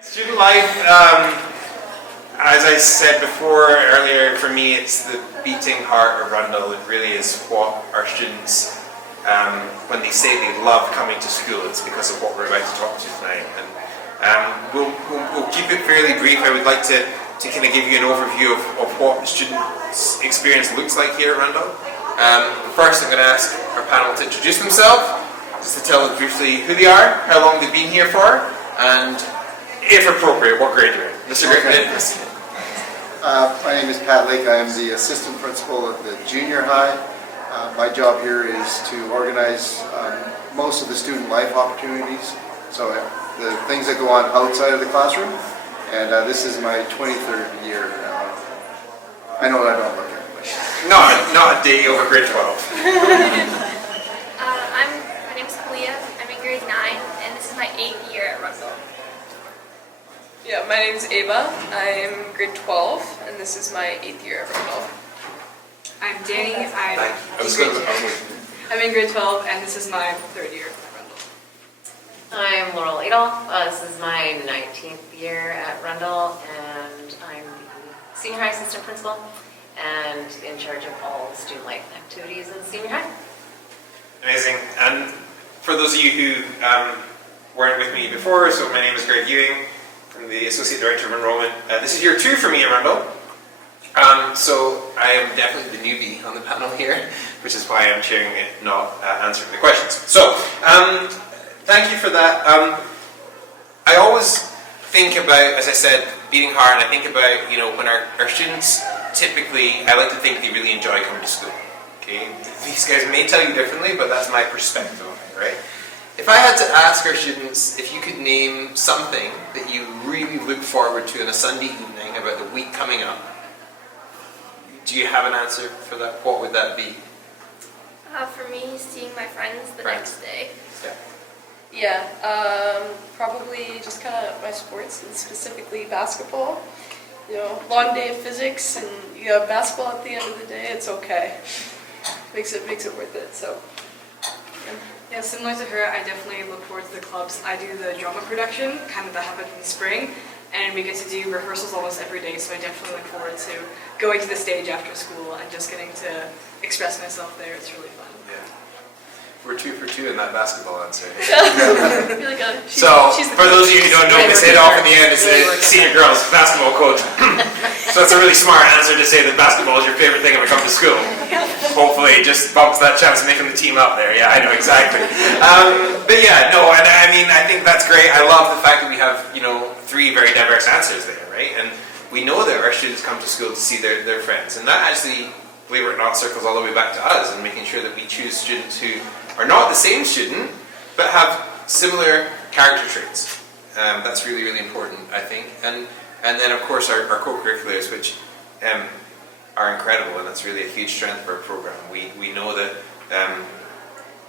Student life, as I said before earlier, for me it's the beating heart of Rundle. It really is what our students, when they say they love coming to school, it's because of what we're about to talk to tonight. And we'll keep it fairly brief. I would like to kind of give you an overview of what the student experience looks like here at Rundle. First, I'm going to ask our panel to introduce themselves, just to tell us briefly who they are, how long they've been here for, and if appropriate, what grade you're in. Mr. Griffin. My name is Pat Lake. I am the assistant principal at the junior high. My job here is to organize most of the student life opportunities, so the things that go on outside of the classroom. And this is my 23rd year now. I know I don't look at it, but not a day over grade 12. My name is Kalia. I'm in grade 9, and this is my 8th year at Rundle. Yeah, my name is Ava. I'm grade 12, and this is my 8th year at Rundle. I'm Danny. I'm in grade 12, and this is my 3rd year at Rundle. I'm Laurel Adolphe. This is my 19th year at Rundle, and I'm the senior high assistant principal and in charge of all the student life activities in senior high. Amazing. And for those of you who weren't with me before, so my name is Greg Ewing. I'm the Associate Director of Enrollment. This is year 2 for me at Rundle. So I am definitely the newbie on the panel here, which is why I'm chairing it, not answering the questions. So, thank you for that. I always think about, as I said, beating heart, and I think about, when our students, typically, I like to think they really enjoy coming to school. Okay? These guys may tell you differently, but that's my perspective on it, right? If I had to ask our students if you could name something that you really look forward to on a Sunday evening about the week coming up, do you have an answer for that? What would that be? For me, seeing my friends the next day. Yeah, probably just kind of my sports, and specifically basketball. Long day of physics, and you have basketball at the end of the day. It's okay. Makes it worth it. So. Yeah, similar to her, I definitely look forward to the clubs. I do the drama production, kind of that happens in the spring, and we get to do rehearsals almost every day, so I definitely look forward to going to the stage after school and just getting to express myself there. It's really fun. Yeah. We're 2 for 2 in that basketball answer. Really good. So, for those of you who don't know, Miss Adolphe in the end is the senior girls basketball coach. So that's a really smart answer to say that basketball is your favorite thing when it comes to school. Hopefully it just bumps that chance of making the team up there. Yeah, I know, exactly. But yeah, no, and I mean, I think that's great. I love the fact that we have, 3 very diverse answers there, right? And we know that our students come to school to see their friends. And that actually, believe it or not, circles all the way back to us and making sure that we choose students who are not the same student, but have similar character traits. That's really, really important, I think. And then, of course, our co-curriculars, which are incredible, and that's really a huge strength of our program. We know that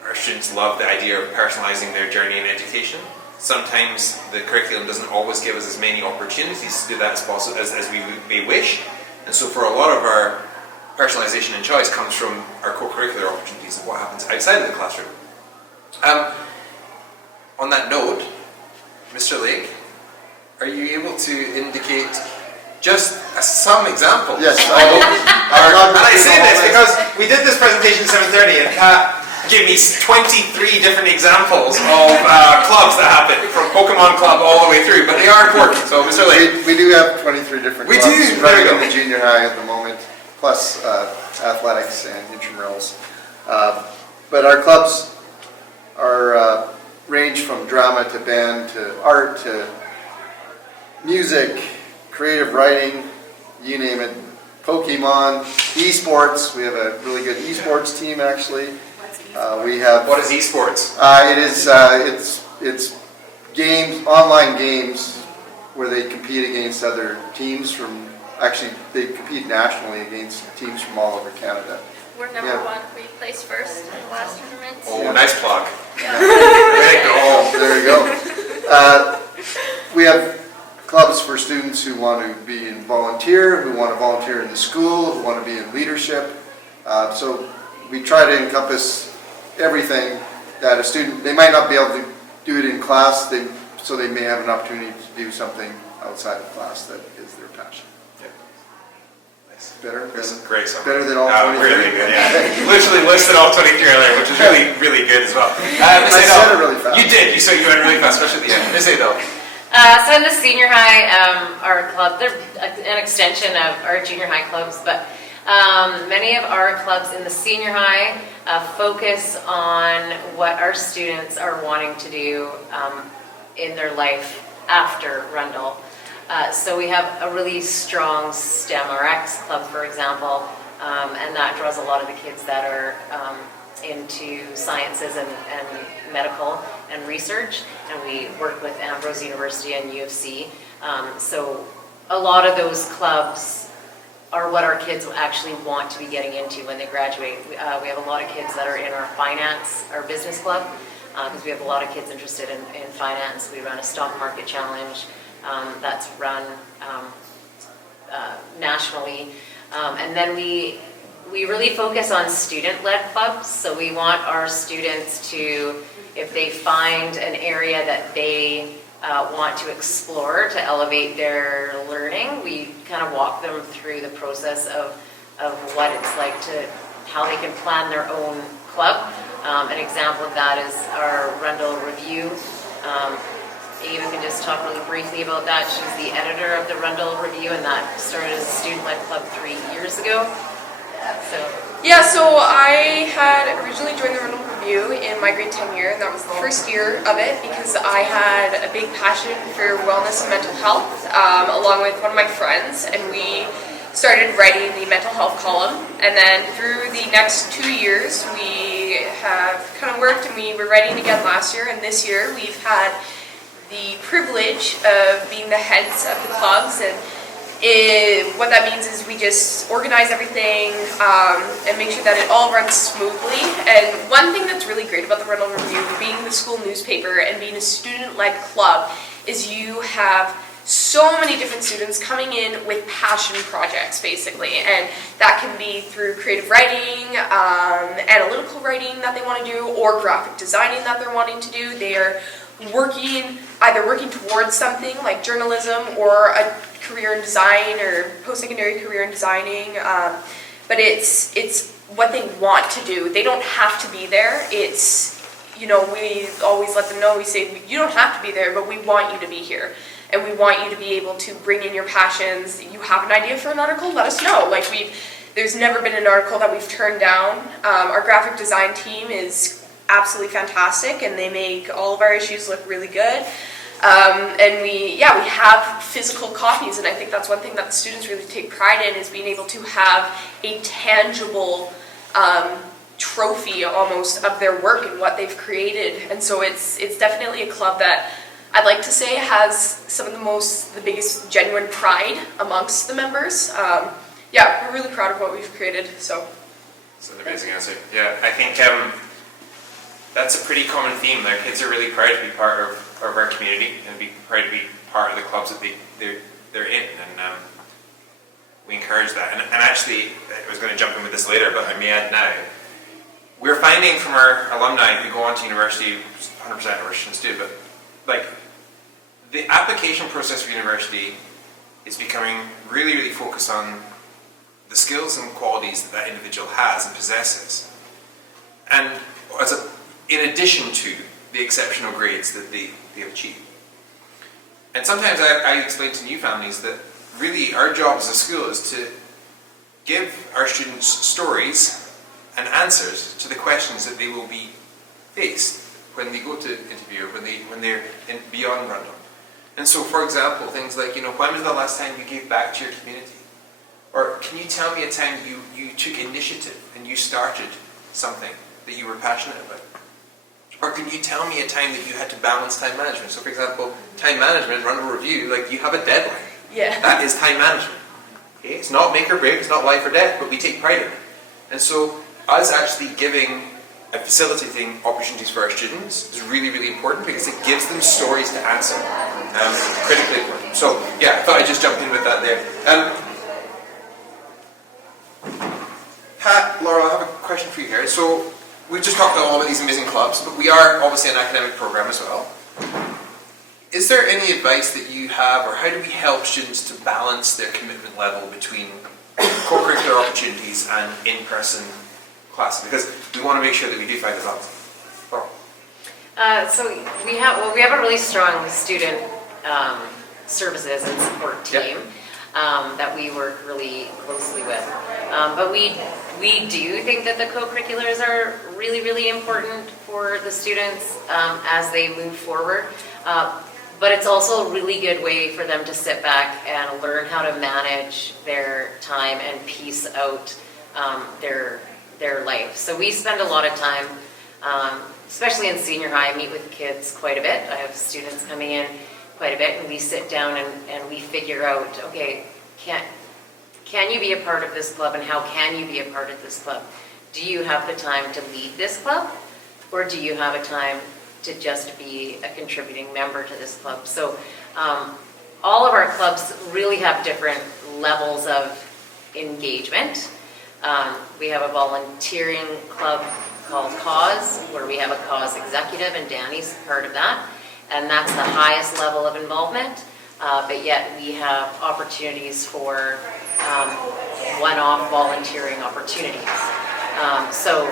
our students love the idea of personalizing their journey in education. Sometimes the curriculum doesn't always give us as many opportunities to do that as we may wish. And so for a lot of our personalization and choice comes from our co-curricular opportunities of what happens outside of the classroom. On that note, Mr. Lake, are you able to indicate just some examples? yes, And I say this because we did this presentation at 7:30 and Pat gave me 23 different examples of clubs that happen, from Pokemon Club all the way through, but they are important. So, Mr. Lake. we do have 23 different We clubs do? There we running go. in the junior high at the moment, plus athletics and intramurals. But our clubs are range from drama to band to art to music, creative writing, you name it. Pokemon, esports. We have a really good esports team actually. We have. What is esports? It's games, online games, where they compete against other teams from. Actually, they compete nationally against teams from all over Canada. We're number 1. We placed first in the last tournament. Oh, nice plug. Yeah. There you go. There you go. We have clubs for students who want to be in volunteer, who want to volunteer in the school, who want to be in leadership. So we try to encompass everything that a student, they might not be able to do it in class, so they may have an opportunity to do something outside of class that is their passion. Nice. Better? This is great. So. Better than all 23? Really good, yeah. Literally listed all 23 earlier, which is really, really good as well. I said it really fast. You did. You said you went really fast, especially at the end. Miss Adolphe. So in the senior high, our club, they're an extension of our junior high clubs, but many of our clubs in the senior high focus on what our students are wanting to do in their life after Rundle. So we have a really strong STEM RX club, for example, and that draws a lot of the kids that are into sciences and medical and research, and we work with Ambrose University and U of C. So a lot of those clubs are what our kids actually want to be getting into when they graduate. We have a lot of kids that are in our finance, our business club, because we have a lot of kids interested in finance. We run a stock market challenge that's run nationally. And then we really focus on student-led clubs. So we want our students to, if they find an area that they want to explore to elevate their learning, we kind of walk them through the process of what it's like to, how they can plan their own club. An example of that is our Rundle Review. Ava can just talk really briefly about that. She's the editor of the Rundle Review, and that started as a student-led club 3 years ago. So I had originally joined the Rundle Review in my grade 10 year, and that was the first year of it because I had a big passion for wellness and mental health, along with one of my friends, and we started writing the mental health column. And then through the next 2 years, we have kind of worked, and we were writing again last year, and this year we've had the privilege of being the heads of the clubs, and what that means is we just organize everything and make sure that it all runs smoothly. And one thing that's really great about the Rundle Review, being the school newspaper and being a student-led club, is you have so many different students coming in with passion projects, basically. And that can be through creative writing, analytical writing that they want to do, or graphic designing that they're wanting to do. They are either working towards something like journalism or a career in design or post-secondary career in designing, but it's what they want to do. They don't have to be there. It's, we always let them know, we say, you don't have to be there, but we want you to be here. And we want you to be able to bring in your passions. You have an idea for an article, let us know. There's never been an article that we've turned down. Our graphic design team is absolutely fantastic, and they make all of our issues look really good. And we have physical copies, and I think that's one thing that the students really take pride in, is being able to have a tangible trophy almost of their work and what they've created. And so it's definitely a club that I'd like to say has some of the biggest genuine pride amongst the members. We're really proud of what we've created. So That's an amazing answer. Yeah, I think that's a pretty common theme. Their kids are really proud to be part of our community and be proud to be part of the clubs that they're in, and we encourage that. And actually, I was going to jump in with this later, but I may add now. We're finding from our alumni who go on to university, 100% of our students do, but the application process for university is becoming really, really focused on the skills and qualities that individual has and possesses, and in addition to the exceptional grades that they have achieved. And sometimes I explain to new families that really our job as a school is to give our students stories and answers to the questions that they will be faced when they go to interview, when they're beyond Rundle. And so, for example, things like, when was the last time you gave back to your community? Or can you tell me a time you took initiative and you started something that you were passionate about? Or can you tell me a time that you had to balance time management? So, for example, time management, Rundle Review, you have a deadline. Yeah. That is time management. Okay? It's not make or break, it's not life or death, but we take pride in it. And so, us actually giving and facilitating opportunities for our students is really, really important because it gives them stories to answer. Critically important. So, I thought I'd just jump in with that there. Pat, Laurel, I have a question for you here. So, we've just talked about all of these amazing clubs, but we are obviously an academic program as well. is there any advice that you have, or how do we help students to balance their commitment level between co-curricular opportunities and in-person classes? Because we want to make sure that we do find the balance. So we have a really strong student services and support team that we work really closely with. But we do think that the co-curriculars are really, really important for the students as they move forward. But it's also a really good way for them to sit back and learn how to manage their time and piece out their life. So we spend a lot of time, especially in senior high, I meet with kids quite a bit. I have students coming in quite a bit, and we sit down and we figure out, okay, can you be a part of this club, and how can you be a part of this club? Do you have the time to lead this club, or do you have a time to just be a contributing member to this club? So all of our clubs really have different levels of engagement. We have a volunteering club called Cause, where we have a Cause executive, and Danny's part of that, and that's the highest level of involvement. But yet we have opportunities for one-off volunteering opportunities. So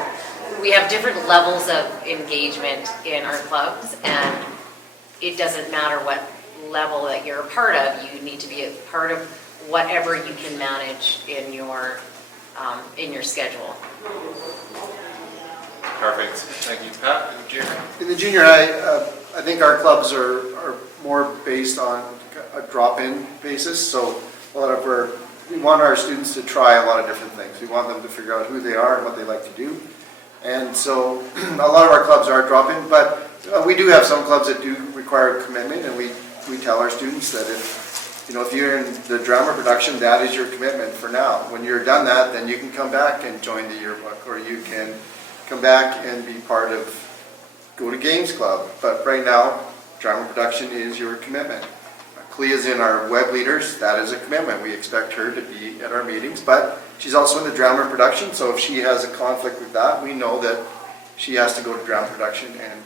we have different levels of engagement in our clubs, and it doesn't matter what level that you're a part of. You need to be a part of whatever you can manage in your schedule. Perfect. Thank you, Pat. In the junior high, I think our clubs are more based on a drop-in basis. So we want our students to try a lot of different things. We want them to figure out who they are and what they like to do. And so a lot of our clubs are drop-in, but we do have some clubs that do require commitment, and we tell our students that if you're in the drama production, that is your commitment for now. When you're done that, then you can come back and join the yearbook, or you can come back and be part of, go to games club. But right now, drama production is your commitment. Clea's in our web leaders, that is a commitment. We expect her to be at our meetings, but she's also in the drama production, so if she has a conflict with that, we know that she has to go to drama production and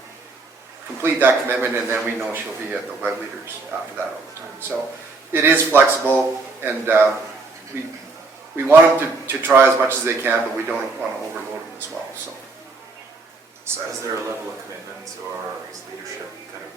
complete that commitment, and then we know she'll be at the web leaders after that all the time. So it is flexible, and we want them to try as much as they can, but we don't want to overload them as well. So is there a level of commitment or is leadership kind of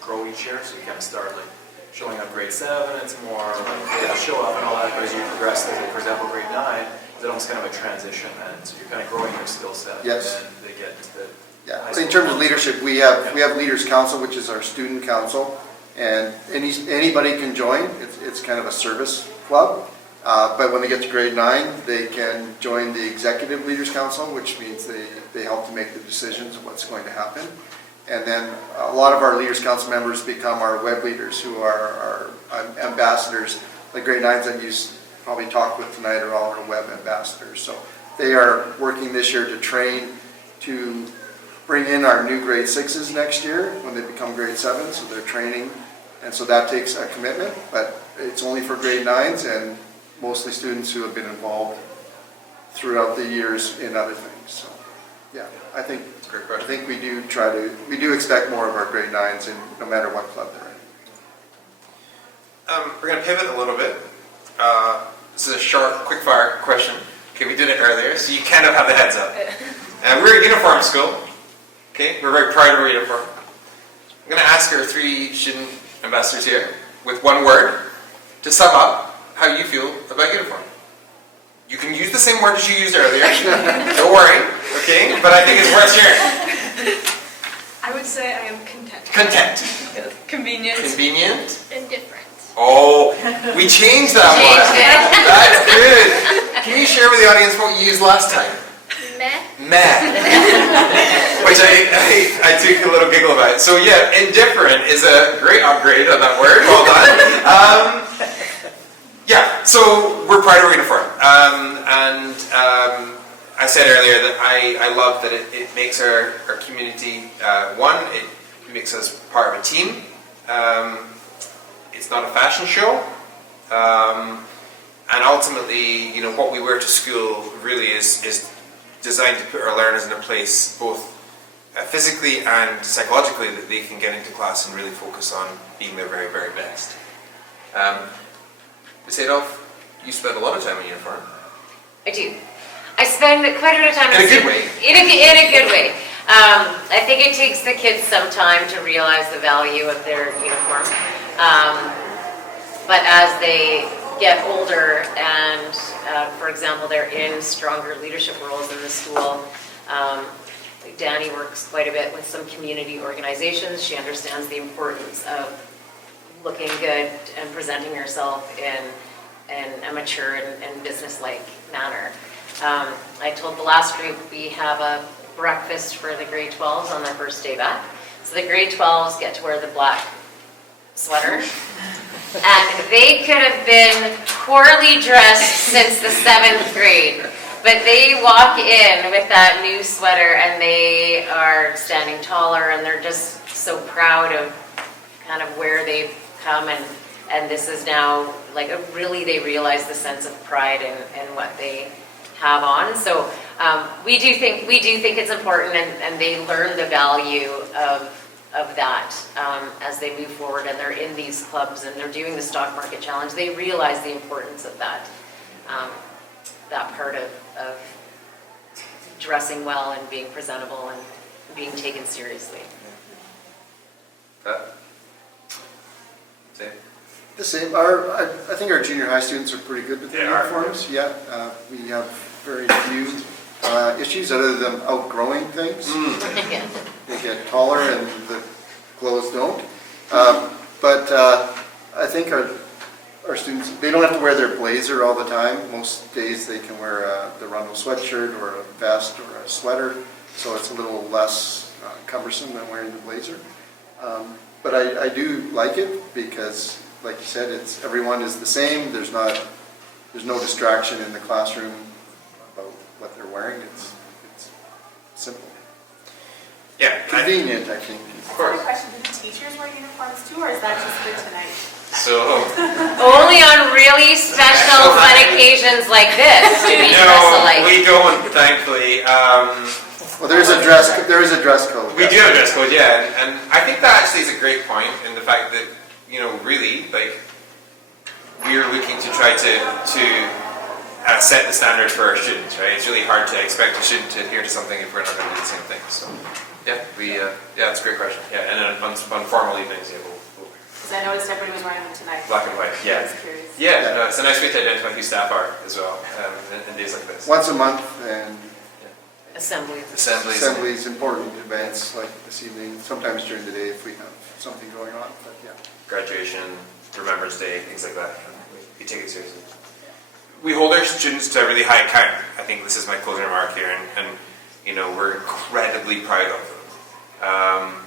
grow each year? So you kind of start like showing up grade 7, it's more like show up and all that, but as you progress, like, for example, grade 9, it's almost kind of a transition, and so you're kind of growing your skill set. Yes. And then they get into the in terms of leadership, we have leaders council, which is our student council, and anybody can join. It's kind of a service club. But when they get to grade 9, they can join the executive leaders council, which means they help to make the decisions of what's going to happen. And then a lot of our leaders council members become our web leaders, who are our ambassadors. The grade 9s that you probably talked with tonight are all our web ambassadors. So they are working this year to train to bring in our new grade 6s next year when they become grade 7s. So they're training, and so that takes a commitment, but it's only for grade 9s and mostly students who have been involved throughout the years in other things. So, yeah, I think we do expect more of our grade 9s, and no matter what club they're in. We're going to pivot a little bit. This is a short, quick-fire question. Okay, we did it earlier, so you kind of have the heads up. We're a uniform school. Okay, we're very proud of our uniform. I'm going to ask our 3 student ambassadors here with one word to sum up how you feel about uniform. You can use the same word as you used earlier. Don't worry, okay? But I think it's worth sharing. I would say I am content. Content. Convenient. Convenient. Indifferent. Oh, we changed that one. That's good. Can you share with the audience what you used last time? Meh. Which I took a little giggle about. So yeah, indifferent is a great upgrade on that word. Well done. Yeah, so we're proud of our uniform. I said earlier that I love that it makes our community, it makes us part of a team. It's not a fashion show. And ultimately, what we wear to school really is designed to put our learners in a place both physically and psychologically, that they can get into class and really focus on being their very, very best. Ms. Adolphe, you spend a lot of time in uniform. I do. I spend quite a bit of time In a good way. In a good way. I think it takes the kids some time to realize the value of their uniform. But as they get older and, for example, they're in stronger leadership roles in the school, Danny works quite a bit with some community organizations. She understands the importance of looking good and presenting yourself in a mature and business-like manner. I told the last group we have a breakfast for the grade 12s on their first day back. So the grade 12s get to wear the black sweater. And they could have been poorly dressed since the 7th grade. But they walk in with that new sweater and they are standing taller and they're just so proud of kind of where they've come, and this is now like they realize the sense of pride in what they have on. So we do think it's important, and they learn the value of that as they move forward, and they're in these clubs and they're doing the stock market challenge. They realize the importance of that part of dressing well and being presentable and being taken seriously. Same. The same. I think our junior high students are pretty good with their They are. uniforms. Yeah, we have very few issues other than outgrowing things. Yeah. They get taller and the clothes don't. But I think our students, they don't have to wear their blazer all the time. Most days they can wear the Rundle sweatshirt or a vest or a sweater, so it's a little less cumbersome than wearing the blazer. But I do like it because, like you said, everyone is the same. There's no distraction in the classroom about what they're wearing. It's simple. Yeah. Convenient, I think. Of course. Question, do the teachers wear uniforms too, or is that just for tonight? So, Only on really special fun occasions like this do we dress no, alike. we don't, thankfully. Well, there is a dress code. We do have a dress code, yeah, and I think that actually is a great point in the fact that, really, like, we're looking to try to set the standards for our students, right? It's really hard to expect a student to adhere to something if we're not going to do the same thing. So, yeah, that's a great question. Yeah, and on formal evenings, we'll Because I noticed everybody was wearing them tonight. black and white. I Yeah, was curious. yeah. No, it's a nice way to identify who staff are as well in days like this. Once a month, and Assembly. assemblies, important events like this evening, sometimes during the day if we have something going on, but yeah. Graduation, Remembrance Day, things like that. We take it seriously. We hold our students to a really high account. I think this is my closing remark here, and we're incredibly proud of them.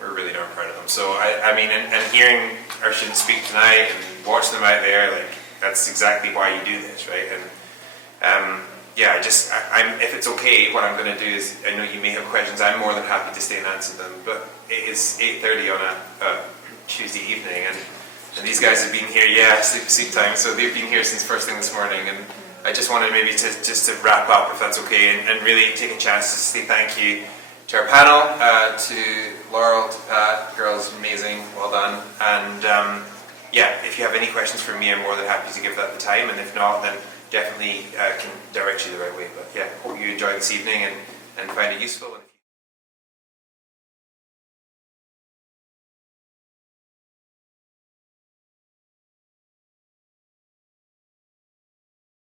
We're really darn proud of them. So I mean, and hearing our students speak tonight and watching them out there, like, that's exactly why you do this, right? And if it's okay, what I'm going to do is, I know you may have questions. I'm more than happy to stay and answer them. But it is 8:30 on a Tuesday evening, and these guys have been here, sleep time. So they've been here since first thing this morning, and I just wanted maybe to wrap up, if that's okay, and really take a chance to say thank you to our panel, to Laurel, to Pat, girls, amazing, well done. And if you have any questions for me, I'm more than happy to give that the time, and if not, then definitely can direct you the right way. But hope you enjoy this evening and find it useful.